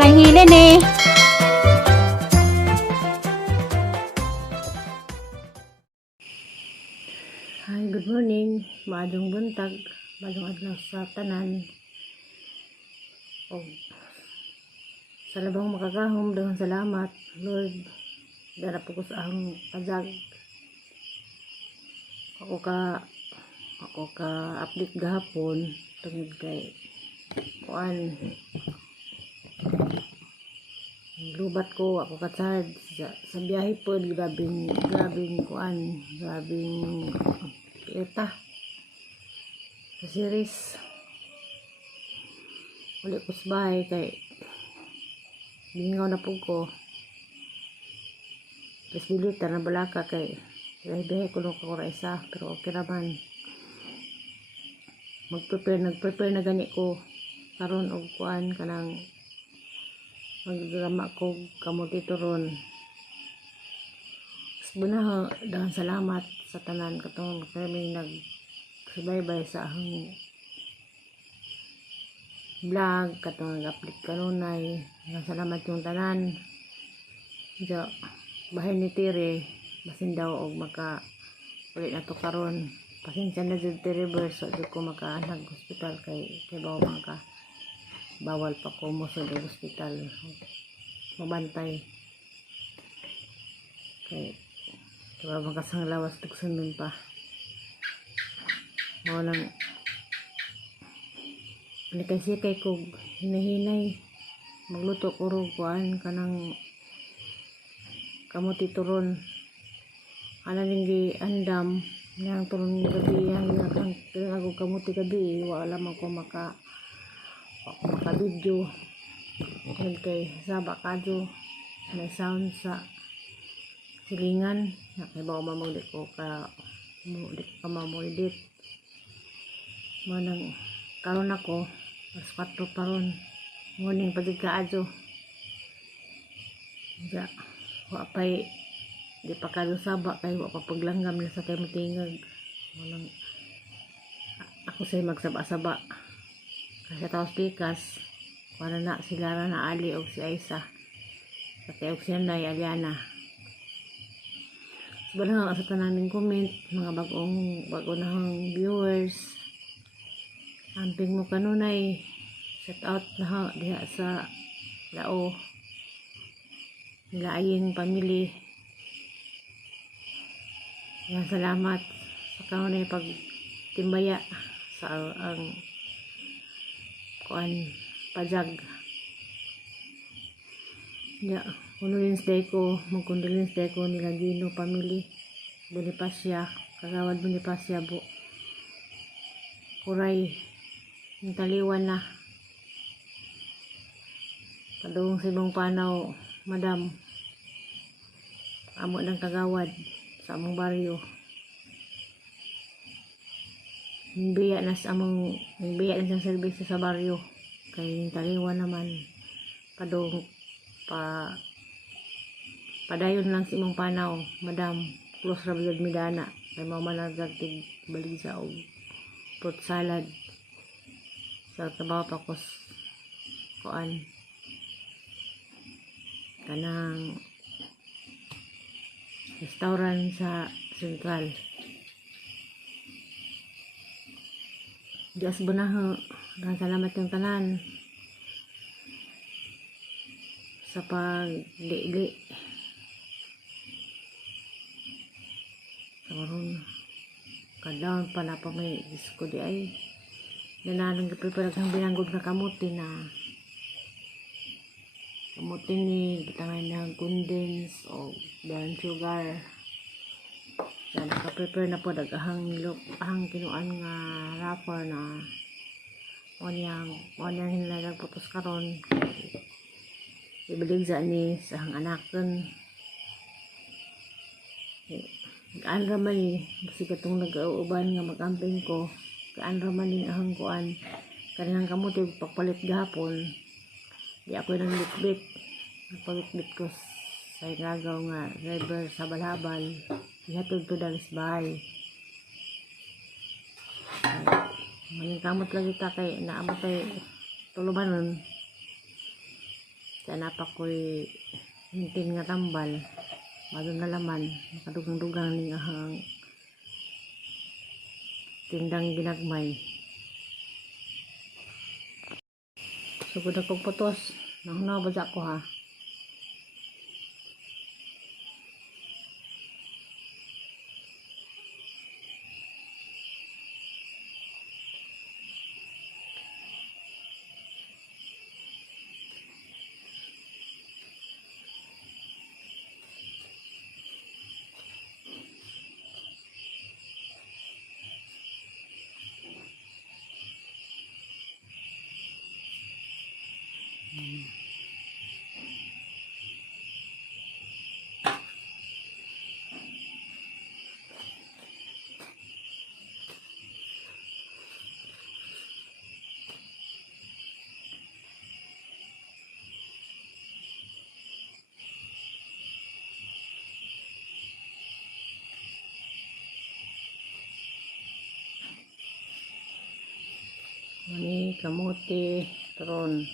lang hilin eh. Hi, good morning. Maadong buntag, maadong adlaw sa tanan. O sa labang makagahom, daghang salamat, Lord. Dara po ko sa akong pajag. Ako ka update gahapon tungod kay kuan lubat ko ako ka-charge sa biyahe po. Grabing kuan, grabing kita sa series ulit ko sa bahay kay gingaw na po ko. Tapos bilita na balaka kay biyahe ko nung kakura isa, pero okay naman. Nag-prepare na gani ko karon og kuan kanang magdrama ko kamuti turon. Bunaha, daghang salamat sa tanan katong kami nagsubaybay sa akong vlog katong nag-upload kanunay. Daghang salamat yung tanan. Jo bahay ni Tire basin daw og maka ulit na to karon. Pasensya na jud Tire verse jud ko makaanag hospital kay bawal pa ko mo sa hospital mabantay kay diba makasang lawas tugsunod pa mo lang sikay ko hinahinay magluto ko ro kuan kanang kamuti turon ana ning andam yang turon gabi yang ako kamuti gabi wala man ko maka-video kay saba kadyo may sound sa silingan na kay bawa mamuli ko ka mamulidit manang karon ako alas 4 pa ron morning pagid kaadyo ja wa pay di pa kadyo saba kay wa pa paglanggam na sa kay mutingag manang ako say magsaba-saba kasi taos pikas para na sila na Ali o si Aisa pati og si Nay Aliana. Sabalang sa tanaming comment mga bago nahang viewers, amping mo kanunay shout out na diha sa Lao nila aying family. Yan, salamat sa kanunay pagtimbaya sa ang kuan pajag ya. Condolence day ko nila Gino family Bonifacia kagawad Bonifacia bu kuray yung taliwan na padung sibong panaw madam amo ng kagawad sa among baryo. Biya na sa serbisyo sa baryo kay taliwan naman padong padayon lang si imong panaw madam close ra jud midana kay mao man nagtig balisa og fruit salad sa trabaho pa ko kuan kanang restaurant sa Sentral. Diyos bunaho, daghang salamat yung tanan sa pagdili karon kadlawon pa na pa may disco di ay nananong prepare ang binanggod na kamuti ni gitangan ng condense o brown sugar. Yan, naka-prepare na po dagahang kinuan nga wrapper na onyang hinlalag putos karon ibaligza ni sa hang anakon gaan raman kasi katong nag-auban nga mag-camping ko gaan raman ni ahang kuan kanang kamuti pagpalit gahapon di ako nang litbit nagpalitbit ko sa inagaw nga driver sa balhabal ihatod to dalis bahay. Maling kamot lagi ta kay naamot tay tulumanon sa napa ko'y hintin nga tambal madon na laman nakadugang-dugang ning ahang tindang ginagmay. Sugod akong putos nahunaw ba ko ha. Mani kamote turon.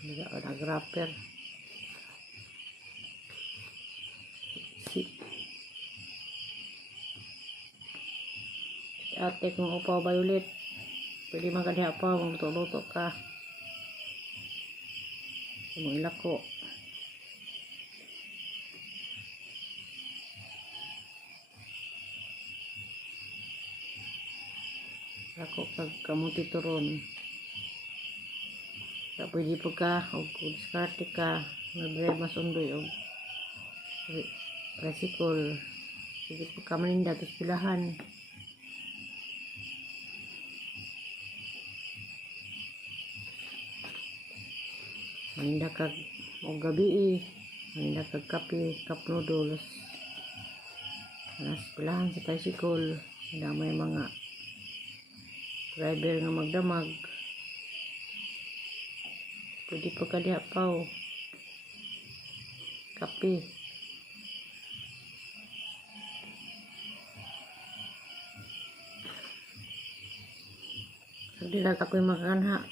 Tidak ada grapper. Si ate kung upaw violet. Pwede magkadiha pa kung luto-luto ka. Kung ilako. Lako kag kamuti turon. Tak pwede po ka o diskarte ka nag-drive masundoy o tricycle. Pwede po ka maninda tapos pilahan. Maninda kag o gabi maninda kag kape, cup noodles. Anas pilahan sa tricycle. May mga driver nga magdamag. Pwede pa ka diha paw. Kape. So, dila ka ko'y makanha.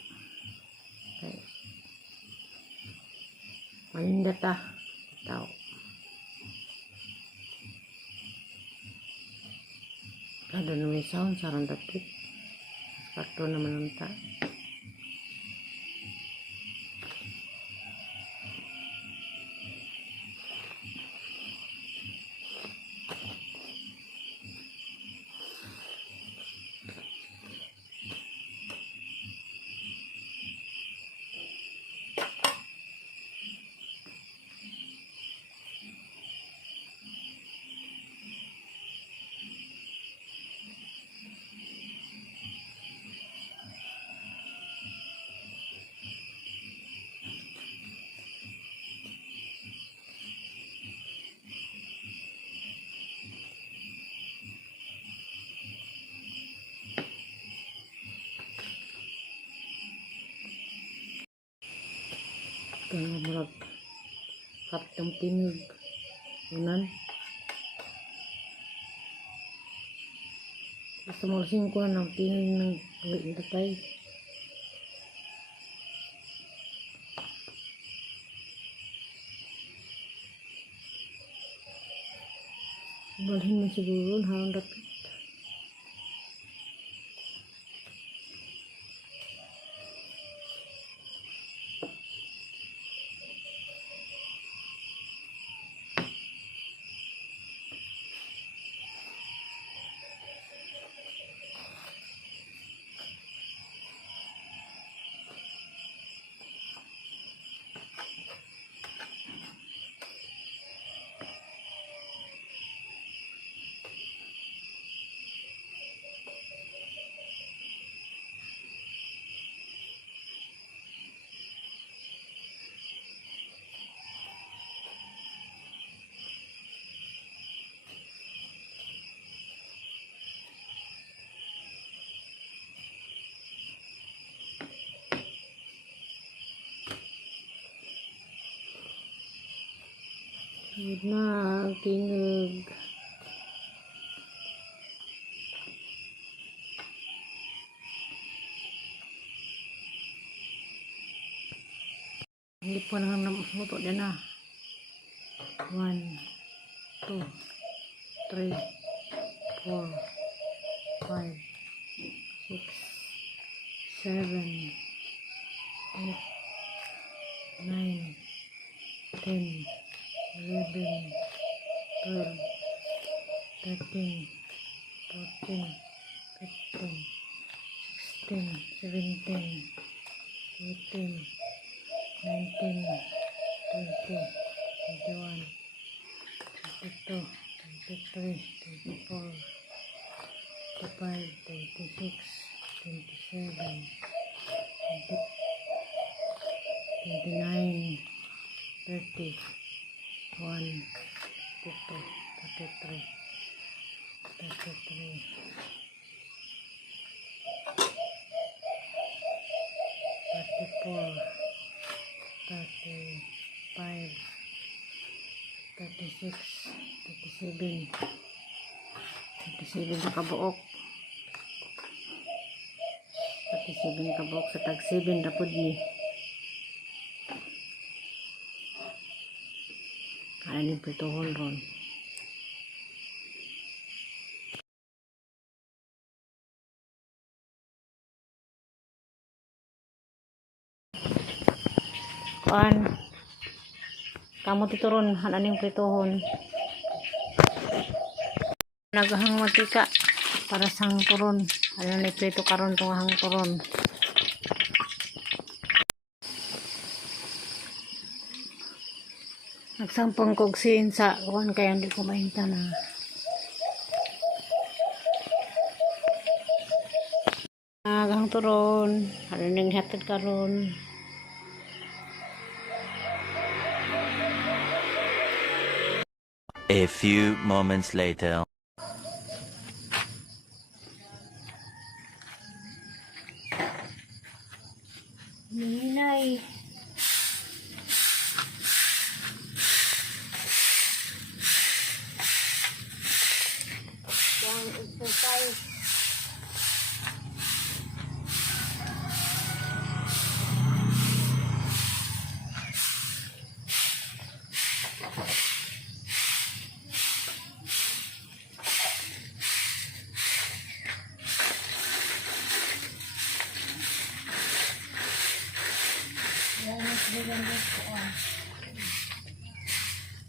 Okay. Maninda ta. Tao. Kado na may sound. Sarang dapit. Karto naman ang ta. Kaya marag kaptang tinig unan basta malasing ko ng tinig ng tatay balhin man siguro harang dapit. Good na, tingog. Hindi po na luto din na. 1, 2, 3, 4, 5, 6, 7, 8, 9, 10, 11, 12, 13, 14, 15, 16, 17, 18, 19, 20, 21, 22, 23, 24, 25, 26, 27, 29, 30, 1, 32, 33, 33, 34, 35, 36, 37, 37 na kabuok. 37 na kabuok sa tag 7 rapod ni. Ano yung prituhol ron. Kuan. Kamu tituron hananing prituhon. Naghang matika para sang turon. Ano ni prito karon tong hang turon. Nagsampong kog sin sa kuan kaya hindi ko mainta na. Hang turon, ano ning hatid karon. A few moments later. Ninay. Yang exercise.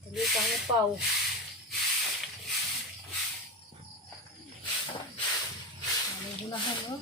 Hindi kang upaw. May gulahan, no?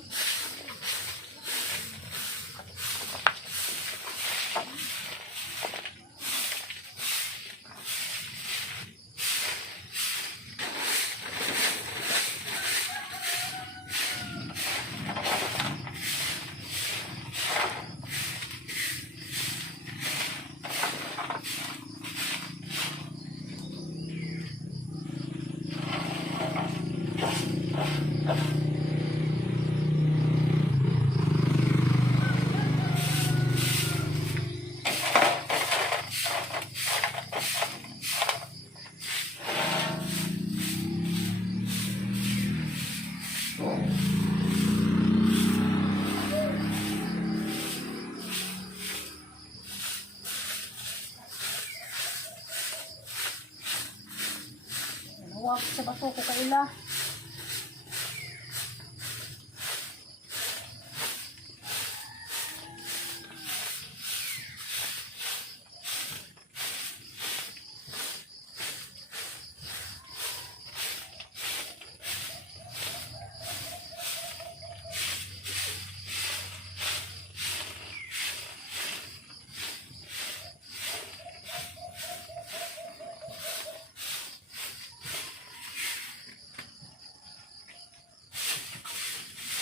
Huwag sa bato ko kaila.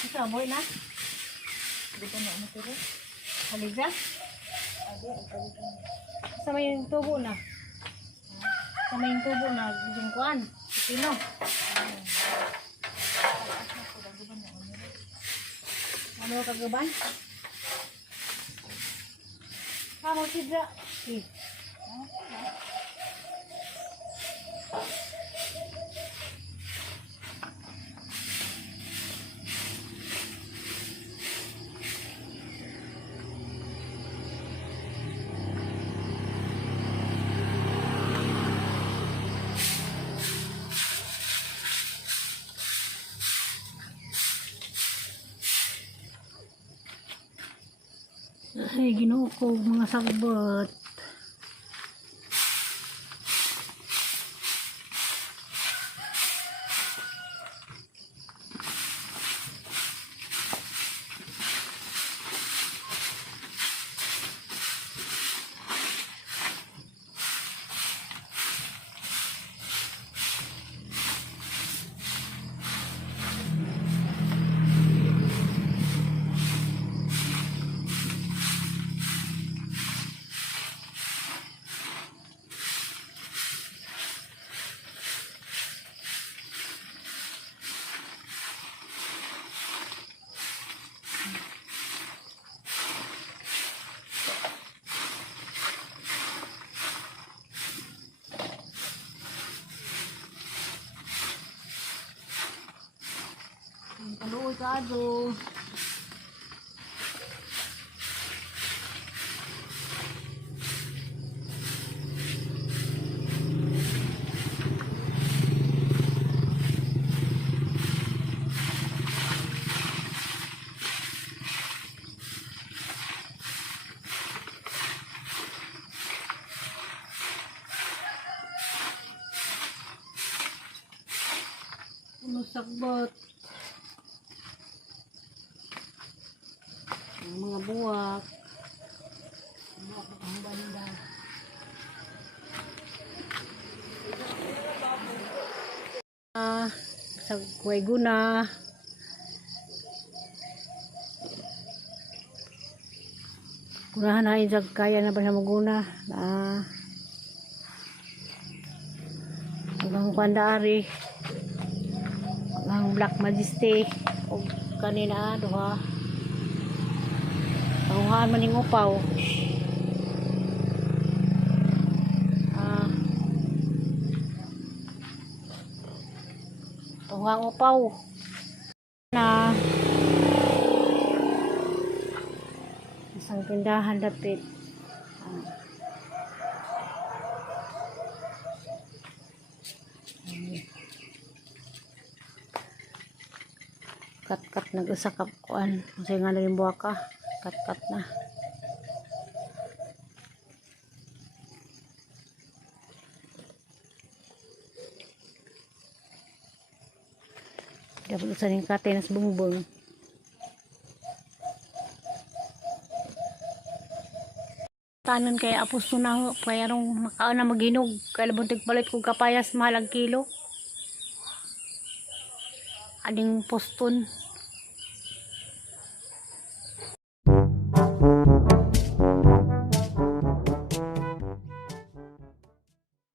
Ito, boy na. Dito na ano tiro. Haliga. Sama yung tubo na. Sama yung tubo na jungkuan. Pino. Ano kagaban? Kamu sidra. Ay, Ginoo ko, mga sagbot. Kaluoy ka ado. Sagbot. Ang mga buwak. Ang banda. Sa kuway guna. Gunahan na yung kaya na ba siya maguna. Hanggang kwandaari. Hanggang Black Majesty. O kanina duha. Panguhaan man yung upaw. Panguhaan upaw. Na isang tindahan dapit. Kat-kat nag-usakap kuan. Kasi nga na rin buwak ka. Kat-kat na. Dapat usan yung kate nas bungbong. Tanon kay apos na kaya nung makaon na maginog. Kaya labuntig palit kong kapayas mahal ang kilo. Ading poston.